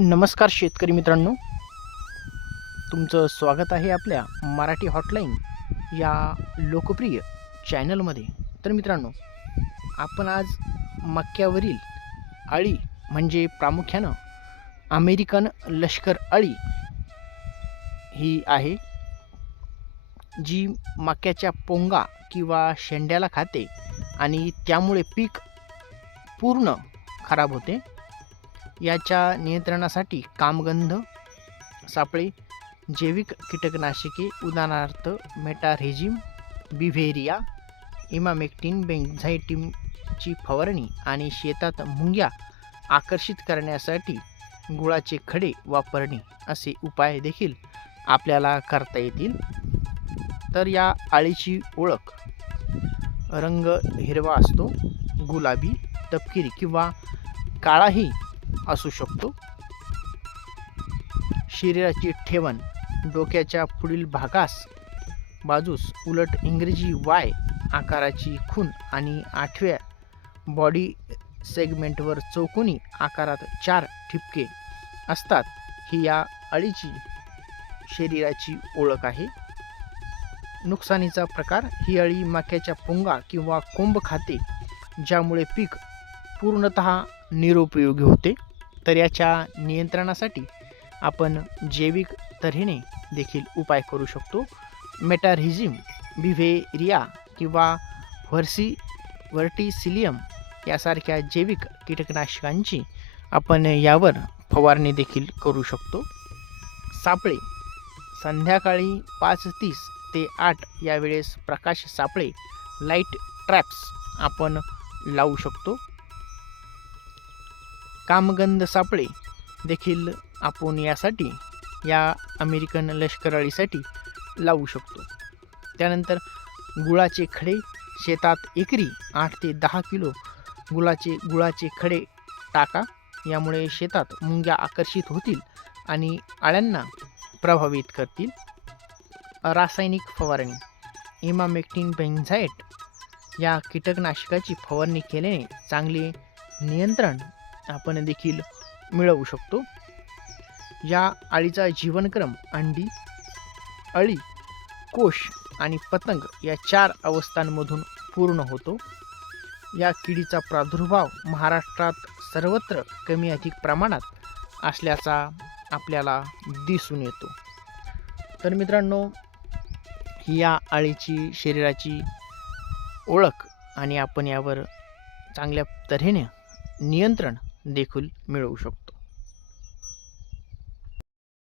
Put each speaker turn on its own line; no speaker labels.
नमस्कार शेतकरी मित्रांनो. तुमचं स्वागत आहे आपल्या मराठी हॉटलाईन या लोकप्रिय चॅनलमध्ये. तर मित्रांनो आपण आज मक्यावरील अळी म्हणजे प्रामुख्यानं अमेरिकन लष्कर अळी ही आहे जी मक्याच्या पोंगा किंवा शेंड्याला खाते आणि त्यामुळे पीक पूर्ण खराब होते. याच्या नियंत्रणासाठी कामगंध सापळे जैविक कीटकनाशके उदाहरणार्थ मेटारेझिम बिव्हेरिया इमामेक्टिन बेन्झायटिमची फवारणी आणि शेतात मुंग्या आकर्षित करण्यासाठी गुळाचे खडे वापरणे असे उपाय देखील आपल्याला करता येतील. तर या आळीची ओळख रंग हिरवा असतो गुलाबी तपकिरी किंवा काळाही असू शकतो. शरीराची ठेवण डोक्याच्या पुढील भागास बाजूस उलट इंग्रजी वाय आकाराची खून आणि आठव्या बॉडी सेगमेंटवर चौकोनी आकारात चार ठिपके असतात. ही या अळीची शरीराची ओळख आहे. नुकसानीचा प्रकार ही अळी मक्याच्या पोंगा किंवा कोंब खाते ज्यामुळे पीक पूर्णत निरुपयोगी होते. तर याच्या नियंत्रणासाठी आपण जैविक तऱ्हेने देखील उपाय करू शकतो. मेटारिझिम बिव्हेरिया किंवा व्हर्सी व्हर्टिसिलियम यासारख्या जैविक कीटकनाशकांची आपण यावर फवारणी देखील करू शकतो. सापळे संध्याकाळी पाच तीस ते आठ या वेळेस प्रकाश सापळे लाइट ट्रॅप्स आपण लावू शकतो. कामगंध सापळे देखील आपण यासाठी या अमेरिकन लष्कराळीसाठी लावू शकतो. त्यानंतर गुळाचे खडे शेतात एकरी आठ ते दहा किलो गुळाचे गुळाचे खडे टाका. यामुळे शेतात मुंग्या आकर्षित होतील आणि आळ्यांना प्रभावित करतील. रासायनिक फवारणी इमामेक्टिन बेन्झाईट या कीटकनाशकाची फवारणी केल्याने चांगले नियंत्रण आपण देखील मिळवू शकतो. या अळीचा जीवनक्रम अंडी अळी कोश आणि पतंग या चार अवस्थांमधून पूर्ण होतो. या किडीचा प्रादुर्भाव महाराष्ट्रात सर्वत्र कमी अधिक प्रमाणात असल्याचा आपल्याला दिसून येतो. तर मित्रांनो या अळीची शरीराची ओळख आणि आपण यावर चांगल्या तऱ्हेने नियंत्रण देखील मिळवू शकतो.